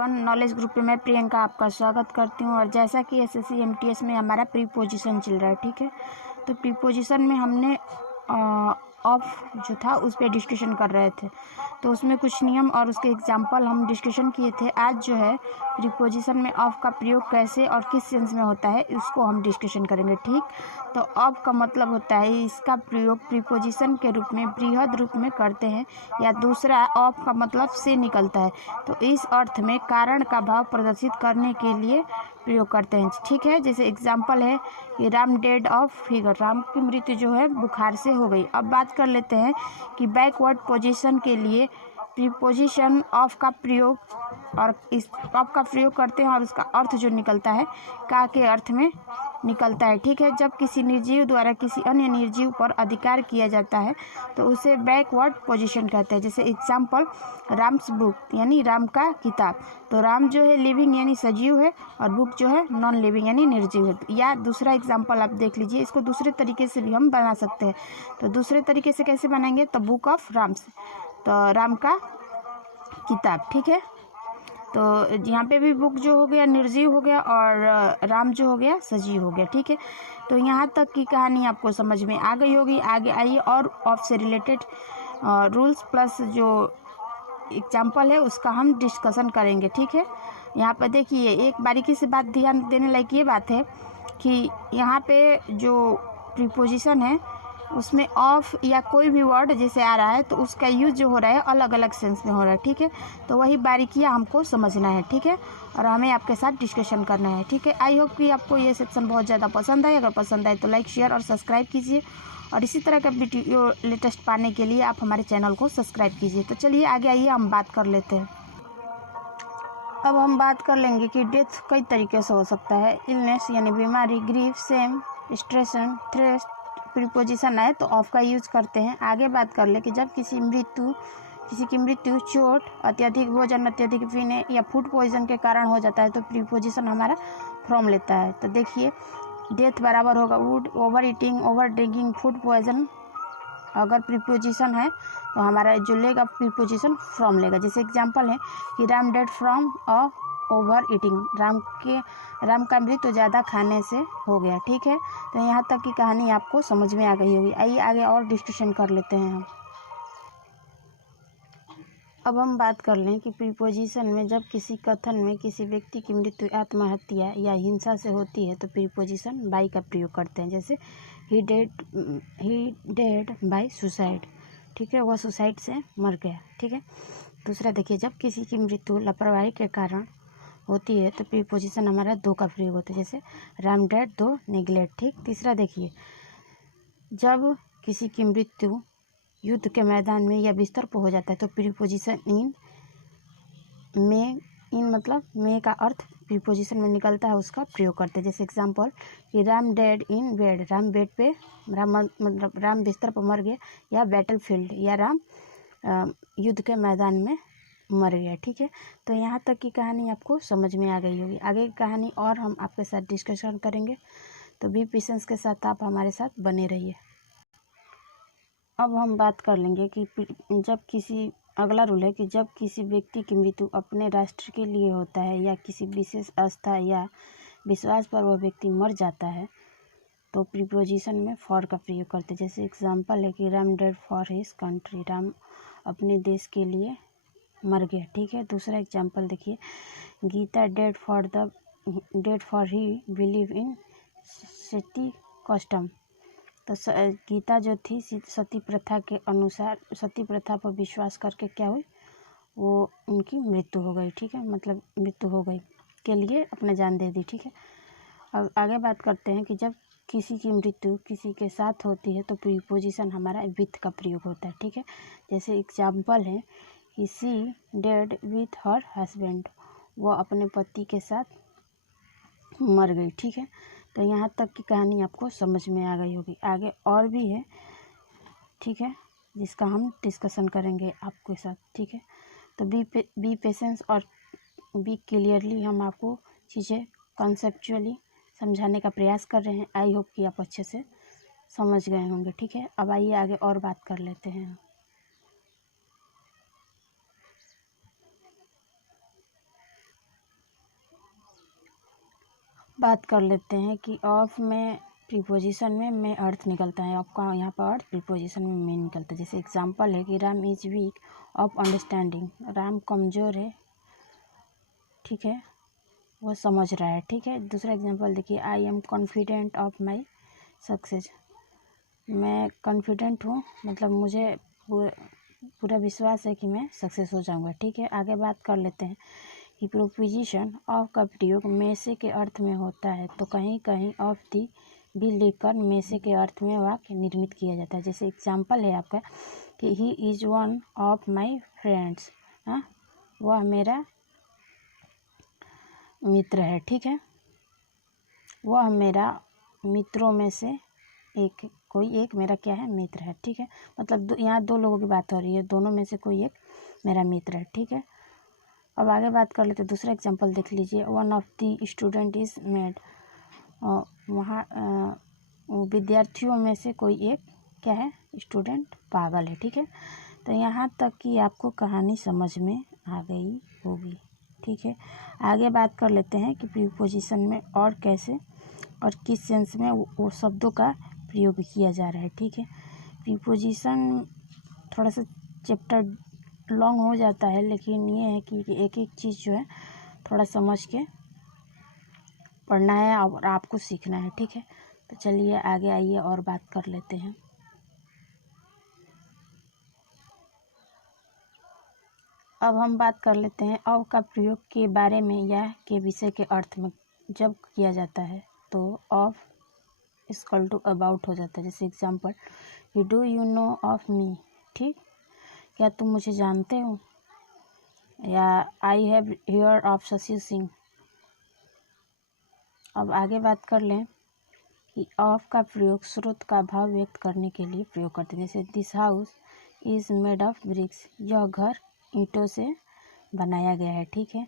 Everyone, knowledge group पे मैं प्रियंका आपका स्वागत करती हूँ। और जैसा कि एसएससी एमटीएस में हमारा प्रीपोजिशन चल रहा है, ठीक है। तो प्रीपोजिशन में हमने ऑफ जो था उस पर डिस्कशन कर रहे थे, तो उसमें कुछ नियम और उसके एग्जाम्पल हम डिस्कशन किए थे। आज जो है प्रीपोजिशन में ऑफ का प्रयोग कैसे और किस सेंस में होता है उसको हम डिस्कशन करेंगे, ठीक। तो ऑफ का मतलब होता है इसका प्रयोग प्रीपोजिशन के रूप में बृहद रूप में करते हैं, या दूसरा ऑफ का मतलब से निकलता है, तो इस अर्थ में कारण का भाव प्रदर्शित करने के लिए प्रयोग करते हैं, ठीक है। जैसे एग्जाम्पल है कि Ram dead of fever, Ram की मृत्यु जो है बुखार से हो गई। अब बात कर लेते हैं कि बैकवर्ड पोजीशन के लिए प्रीपोजिशन ऑफ का प्रयोग, और इस ऑफ का प्रयोग करते हैं और उसका अर्थ जो निकलता है का के अर्थ में निकलता है, ठीक है। जब किसी निर्जीव द्वारा किसी अन्य निर्जीव पर अधिकार किया जाता है तो उसे बैकवर्ड पोजीशन कहते हैं। जैसे एग्जाम्पल राम्स बुक यानी राम का किताब, तो राम जो है लिविंग यानी सजीव है और बुक जो है नॉन लिविंग यानी निर्जीव है। या दूसरा एग्जाम्पल आप देख लीजिए, इसको दूसरे तरीके से भी हम बना सकते हैं। तो दूसरे तरीके से कैसे बनाएंगे, तो बुक ऑफ राम्स, तो राम का किताब, ठीक है। तो यहाँ पे भी बुक जो हो गया निर्जीव हो गया और राम जो हो गया सजीव हो गया, ठीक है। तो यहाँ तक की कहानी आपको समझ में आ गई होगी। आगे आइए और ऑफ से रिलेटेड रूल्स प्लस जो एग्जाम्पल है उसका हम डिस्कशन करेंगे, ठीक है। यहाँ पर देखिए एक बारीकी से बात ध्यान देने लायक ये बात है कि यहाँ पे जो प्रीपोजिशन है उसमें ऑफ या कोई भी वर्ड जैसे आ रहा है तो उसका यूज जो हो रहा है अलग अलग सेंस में हो रहा है, ठीक है। तो वही बारीकियाँ हमको समझना है, ठीक है, और हमें आपके साथ डिस्कशन करना है, ठीक है। आई होप कि आपको ये सेक्शन बहुत ज़्यादा पसंद आए। अगर पसंद आए तो लाइक शेयर और सब्सक्राइब कीजिए, और इसी तरह का वीडियो लेटेस्ट पाने के लिए आप हमारे चैनल को सब्सक्राइब कीजिए। तो चलिए आगे आइए हम बात कर लेते हैं। अब हम बात कर लेंगे कि डेथ कई तरीके से हो सकता है। इलनेस यानी बीमारी, ग्रीफ, सेम, स्ट्रेसन, थ्रेस्ट, प्रीपोजिशन आए तो ऑफ का यूज करते हैं। आगे बात कर ले कि जब किसी की मृत्यु चोट, अत्यधिक भोजन, अत्यधिक पीने या फूड पॉइजन के कारण हो जाता है तो प्रीपोजिशन हमारा फ्रॉम लेता है। तो देखिए डेथ बराबर होगा would, over eating, over drinking, food poison. अगर प्रीपोजिशन है तो हमारा जो लेगा प्रीपोजिशन फ्रॉम लेगा। जैसे एग्जांपल है कि Ram dead from a over eating, Ram का मृत्यु ज़्यादा खाने से हो गया, ठीक है। तो यहाँ तक की कहानी आपको समझ में आ गई होगी। आइए आगे और डिस्कशन कर लेते हैं हम। अब हम बात कर लें कि प्रीपोजिशन में जब किसी कथन में किसी व्यक्ति की मृत्यु आत्महत्या या हिंसा से होती है तो प्रीपोजिशन बाई का प्रयोग करते हैं। जैसे ही डेड बाय सुसाइड, ठीक है, वह सुसाइड से मर गया, ठीक है। दूसरा देखिए जब किसी की मृत्यु लापरवाही के कारण होती है तो प्रीपोजिशन हमारा दो का प्रयोग होता है। जैसे राम डेड दो नेग्लेक्ट, ठीक। तीसरा देखिए जब किसी की मृत्यु युद्ध के मैदान में या बिस्तर पर हो जाता है तो प्रीपोजिशन इन मतलब में का अर्थ प्रीपोजिशन में निकलता है, उसका प्रयोग करते हैं। जैसे एग्जांपल कि Ram dead in bed, Ram bed पे मतलब राम बिस्तर पर मर गया, या बैटल फील्ड या राम युद्ध के मैदान में मर गया, ठीक है। तो यहाँ तक की कहानी आपको समझ में आ गई होगी। आगे की कहानी और हम आपके साथ डिस्कशन करेंगे, तो बी पेशेंस के साथ आप हमारे साथ बने रहिए। अब हम बात कर लेंगे कि जब किसी अगला रूल है कि जब किसी व्यक्ति की मृत्यु अपने राष्ट्र के लिए होता है या किसी विशेष आस्था या विश्वास पर वह व्यक्ति मर जाता है तो प्रीपोजिशन में फॉर का प्रयोग करते हैं। जैसे एग्जांपल है कि Ram dead for his country, Ram अपने देश के लिए मर गया, ठीक है। दूसरा एग्जांपल देखिए Gita dead for he believe in sati custom, तो गीता जो थी सती प्रथा के अनुसार सती प्रथा पर विश्वास करके क्या हुई, वो उनकी मृत्यु हो गई, ठीक है, मतलब मृत्यु हो गई के लिए अपने जान दे दी, ठीक है। अब आगे बात करते हैं कि जब किसी की मृत्यु किसी के साथ होती है तो प्रीपोजिशन हमारा विथ का प्रयोग होता है, ठीक है। जैसे एग्जाम्पल है कि सी डेड विथ हर हस्बैंड, वो अपने पति के साथ मर गई, ठीक है। तो यहाँ तक की कहानी आपको समझ में आ गई होगी। आगे और भी है, ठीक है, जिसका हम डिस्कशन करेंगे आपके साथ, ठीक है। तो बी पेशेंस और बी क्लियरली हम आपको चीज़ें कॉन्सेप्चुअली समझाने का प्रयास कर रहे हैं। आई होप कि आप अच्छे से समझ गए होंगे, ठीक है। अब आइए आगे और बात कर लेते हैं। बात कर लेते हैं कि ऑफ में प्रीपोजिशन में मैं अर्थ निकलता है, आपका यहाँ पर अर्थ प्रीपोजिशन में मैं निकलता है। जैसे एग्जांपल है कि Ram is weak of understanding, Ram कमज़ोर है, ठीक है, वह समझ रहा है, ठीक है। दूसरा एग्जांपल देखिए, I am confident of my success, मैं कॉन्फिडेंट हूँ, मतलब मुझे पूरा विश्वास है कि मैं सक्सेस हो जाऊँगा, ठीक है। आगे बात कर लेते हैं कि प्रीपोजिशन ऑफ का प्रयोग में से के अर्थ में होता है, तो कहीं कहीं ऑफ दी भी लेकर में से के अर्थ में वाक्य निर्मित किया जाता है। जैसे एग्जांपल है आपका कि he is one of my friends, हाँ, वह मेरा मित्र है, ठीक है, वह मेरा मित्रों में से कोई एक मेरा क्या है, मित्र है, ठीक है। मतलब यहाँ दो लोगों की बात हो रही है, दोनों में से कोई एक मेरा मित्र है, ठीक है। अब आगे बात कर लेते हैं, दूसरा एग्जांपल देख लीजिए, one of the student is made, वहाँ विद्यार्थियों में से कोई एक क्या है, स्टूडेंट पागल है, ठीक है। तो यहाँ तक कि आपको कहानी समझ में आ गई होगी, ठीक है। आगे बात कर लेते हैं कि प्रीपोजिशन में और कैसे और किस सेंस में वो शब्दों का प्रयोग किया जा रहा है, ठीक है। प्रीपोजिशन थोड़ा सा चैप्टर लॉन्ग हो जाता है, लेकिन ये है कि एक एक चीज़ जो है थोड़ा समझ के पढ़ना है और आपको सीखना है, ठीक है। तो चलिए आगे आइए और बात कर लेते हैं। अब हम बात कर लेते हैं ऑफ का प्रयोग के बारे में या के विषय के अर्थ में जब किया जाता है तो ऑफ इक्वल टू अबाउट हो जाता है। जैसे example, do you know of me, ठीक, क्या तुम मुझे जानते हो, या I have here of Shashi Singh. अब आगे बात कर लें कि ऑफ का प्रयोग स्रोत का भाव व्यक्त करने के लिए प्रयोग करते हैं। जैसे this house is made of BRICS, यह घर ईंटों से बनाया गया है, ठीक है।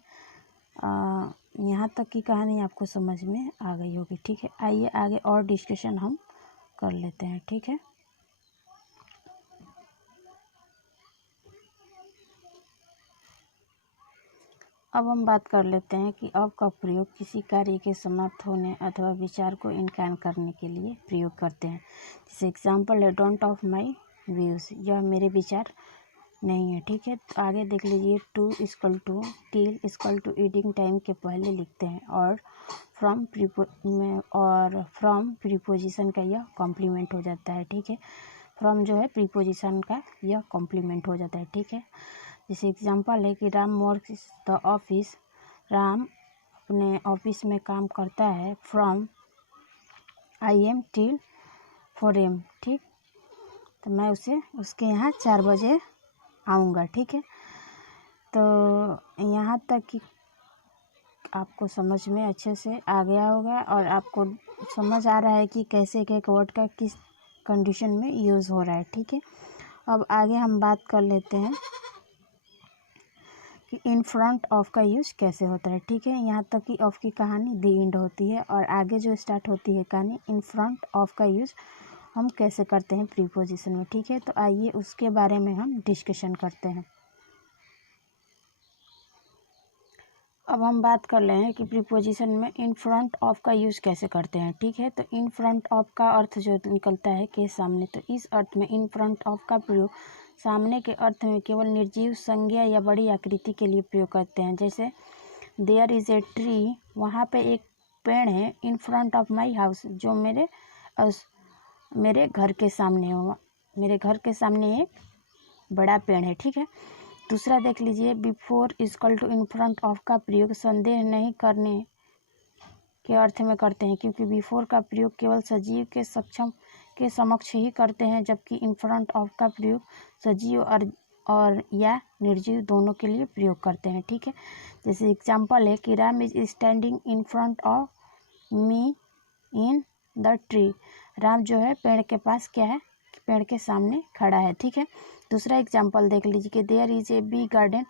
यहाँ तक की कहानी आपको समझ में आ गई होगी, ठीक है। आइए आगे और डिस्कशन हम कर लेते हैं, ठीक है। अब हम बात कर लेते हैं कि ऑफ का प्रयोग किसी कार्य के समाप्त होने अथवा विचार को इनकार करने के लिए प्रयोग करते हैं। जैसे एग्जांपल है, डोंट ऑफ माई व्यूज़, यह मेरे विचार नहीं है, ठीक है। तो आगे देख लीजिए, two equal to till equal to eating time के पहले लिखते हैं और फ्रॉम प्रीपोजिशन का यह कॉम्प्लीमेंट हो जाता है, ठीक है। फ्रॉम जो है प्रीपोजिशन का यह कॉम्प्लीमेंट हो जाता है, ठीक है। जैसे एग्जांपल है कि Ram works the office, Ram अपने ऑफिस में काम करता है, from I am till 4 AM, ठीक। तो मैं उसके यहाँ 4 बजे आऊँगा, ठीक है। तो यहाँ तक कि आपको समझ में अच्छे से आ गया होगा और आपको समझ आ रहा है कि कैसे एक वर्ड का किस कंडीशन में यूज़ हो रहा है, ठीक है। अब आगे हम बात कर लेते हैं कि इन फ्रंट ऑफ का यूज़ कैसे होता है, ठीक है। यहाँ तक कि ऑफ की कहानी द एंड होती है और आगे जो स्टार्ट होती है कहानी इन फ्रंट ऑफ का यूज़ हम कैसे करते हैं प्रीपोजिशन में, ठीक है। तो आइए उसके बारे में हम डिस्कशन करते हैं। अब हम बात कर रहे हैं कि प्रीपोजिशन में इन फ्रंट ऑफ का यूज़ कैसे करते हैं, ठीक है। तो इन फ्रंट ऑफ का अर्थ जो निकलता है के सामने, तो इस अर्थ में इन फ्रंट ऑफ का प्रयोग सामने के अर्थ में केवल निर्जीव संज्ञा या बड़ी आकृति के लिए प्रयोग करते हैं। जैसे देयर इज़ ए ट्री, वहाँ पे एक पेड़ है, इन फ्रंट ऑफ माई हाउस, जो मेरे घर के सामने हो, मेरे घर के सामने एक बड़ा पेड़ है, ठीक है। दूसरा देख लीजिए, before equal to in front of का प्रयोग संदेह नहीं करने के अर्थ में करते हैं, क्योंकि बिफोर का प्रयोग केवल सजीव के समक्ष ही करते हैं, जबकि इन फ्रंट ऑफ का प्रयोग सजीव और या निर्जीव दोनों के लिए प्रयोग करते हैं, ठीक है। जैसे एग्जांपल है कि Ram is standing in front of me in the tree, Ram जो है पेड़ के पास क्या है, पेड़ के सामने खड़ा है, ठीक है। दूसरा एग्जांपल देख लीजिए कि there is a big garden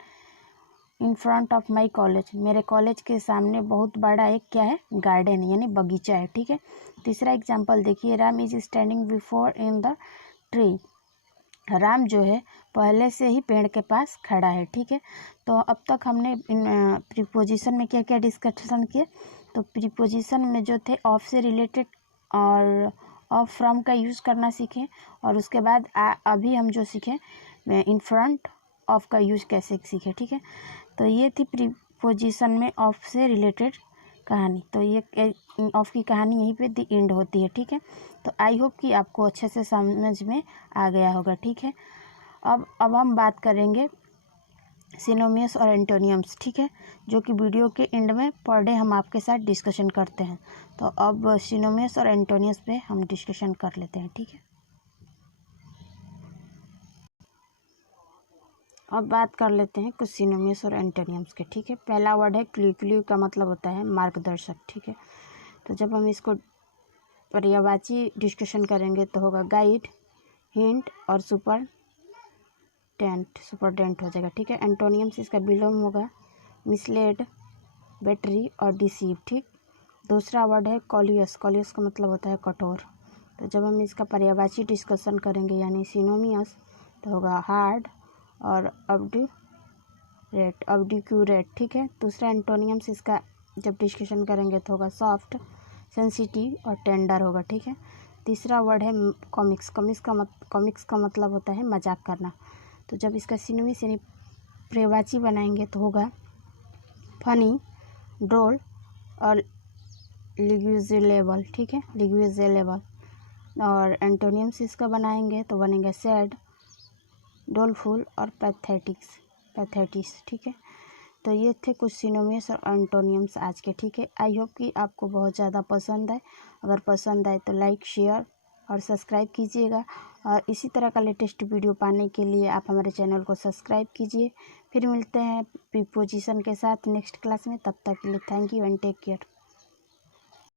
in front of my college, मेरे कॉलेज के सामने बहुत बड़ा एक क्या है, गार्डन यानी बगीचा है, ठीक है। तीसरा एग्जांपल देखिए, Ram is standing before in the tree, Ram जो है पहले से ही पेड़ के पास खड़ा है, ठीक है। तो अब तक हमने इन प्रीपोजिशन में क्या क्या डिस्कशन किए। तो प्रीपोजिशन में जो थे ऑफ से रिलेटेड और ऑफ फ्रॉम का यूज़ करना सीखे, और उसके बाद अभी हम जो सीखे इन फ्रंट ऑफ का यूज़ कैसे सीखे, ठीक है। तो ये थी प्रीपोजिशन में ऑफ से रिलेटेड कहानी। तो ये ऑफ की कहानी यहीं पे दी एंड होती है, ठीक है। तो आई होप कि आपको अच्छे से समझ में आ गया होगा, ठीक है। अब हम बात करेंगे सिनोनिम्स और एंटोनियम्स, ठीक है, जो कि वीडियो के एंड में पर डे हम आपके साथ डिस्कशन करते हैं। तो अब सिनोनिम्स और एंटोनियम्स पे हम डिस्कशन कर लेते हैं, ठीक है। अब बात कर लेते हैं कुछ सिनोनिम्स और एंटोनियम्स के, ठीक है। पहला वर्ड है क्लू। क्लू का मतलब होता है मार्गदर्शक, ठीक है। तो जब हम इसको पर्यायवाची डिस्कशन करेंगे तो होगा गाइड, हिंट और सुपरटेंट हो जाएगा, ठीक है। एंटोनियम्स इसका विलोम होगा मिसलेड, बैटरी और डिसीव, ठीक। दूसरा वर्ड है कॉलियस। कॉलियस का मतलब होता है कठोर। तो जब हम इसका पर्यायवाची डिस्कशन करेंगे यानी सिनोनियस तो होगा हार्ड और ऑब्डिक्यूरेट, ठीक है। दूसरा एंटोनियम्स इसका जब डिस्कशन करेंगे तो होगा सॉफ्ट, सेंसिटिव और टेंडर होगा, ठीक है। तीसरा वर्ड है कॉमिक्स। कॉमिक्स का मतलब होता है मजाक करना। तो जब इसका सिनोनिम्स यानी पर्यायवाची बनाएंगे तो होगा फनी, ड्रोल और लिग्विजेलेबल, ठीक है, लिग्विजेलेबल। और एंटोनियम्स इसका बनाएंगे तो बनेंगे सैड, डोलफुल और पैथेटिस, ठीक है। तो ये थे कुछ सिनोनिम्स और एंटोनियम्स आज के, ठीक है। आई होप कि आपको बहुत ज़्यादा पसंद आए। अगर पसंद आए तो लाइक, शेयर और सब्सक्राइब कीजिएगा। और इसी तरह का लेटेस्ट वीडियो पाने के लिए आप हमारे चैनल को सब्सक्राइब कीजिए। फिर मिलते हैं प्रीपोजिशन के साथ नेक्स्ट क्लास में। तब तक के लिए thank you and take care.